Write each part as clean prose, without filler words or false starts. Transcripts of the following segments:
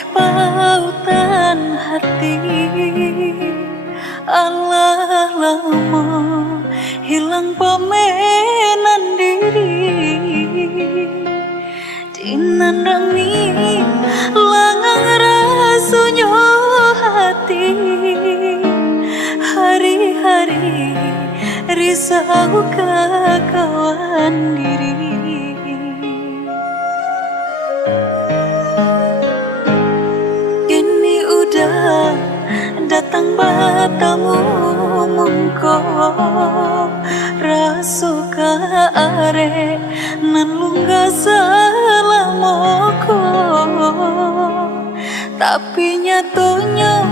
Oleh pautan hati, alah lama hilang pamenan diri. Dinandangi langang rasunya hati, hari-hari risau kawan diri. Kini udah datang batamu mengko rasuka are nan lungga salamoko, tapi nyatonya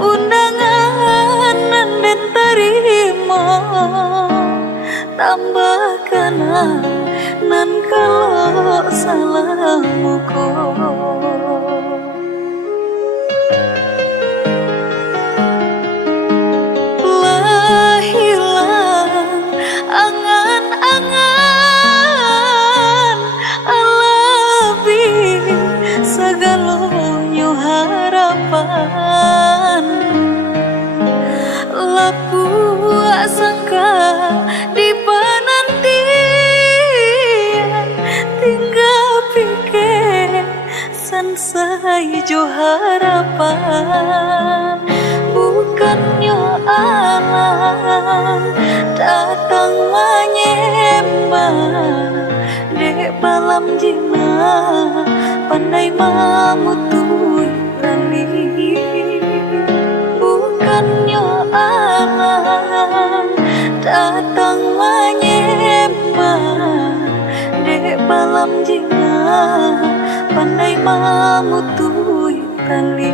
undangan nan den tarimo tambahkan nan kalau salamoko. Angan-angan alabi segalonyo harapan, lapu sangka di penantian tinggal pikir sansai jo harapan. Bukannya alam datang menyembah dek balam jina pandai mamutui rani. Bukannya alam datang menyembah dek balam jina pandai mamutui rani.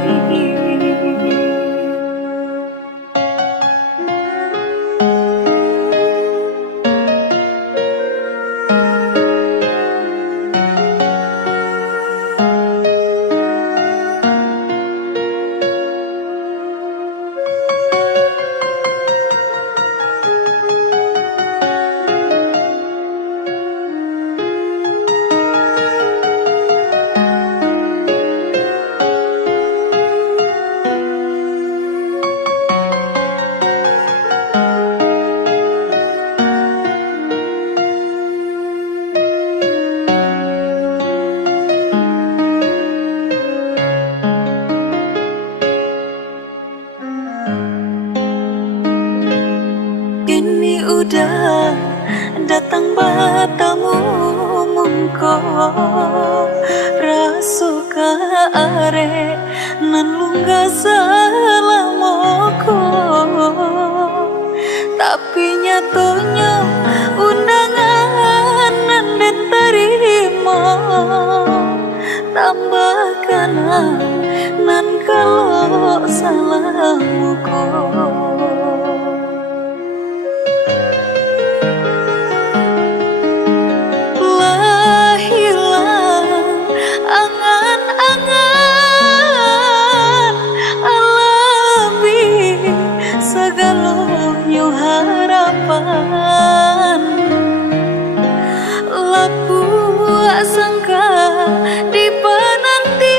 Kini udah datang batamu mengko rasuka are nan lungga salamoko, tapi nyatonya undangan nan den tarimo tambahkan nan kalau salamoko. Angan-angan alabi segalonyo harapan, lapu sangka di penantian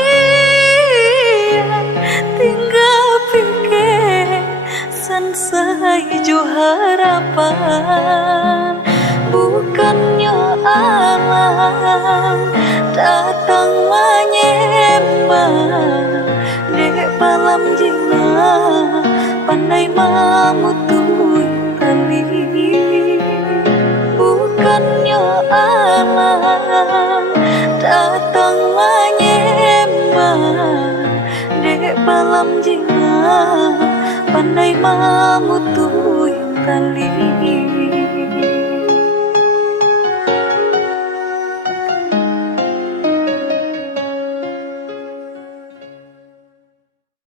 tinggal pikir sansai jo harapan. Bukannya alam datang menyembah dek balam jina pandai mamutui rani. Bukannya alam datang menyembah dek balam jina pandai mamutui rani.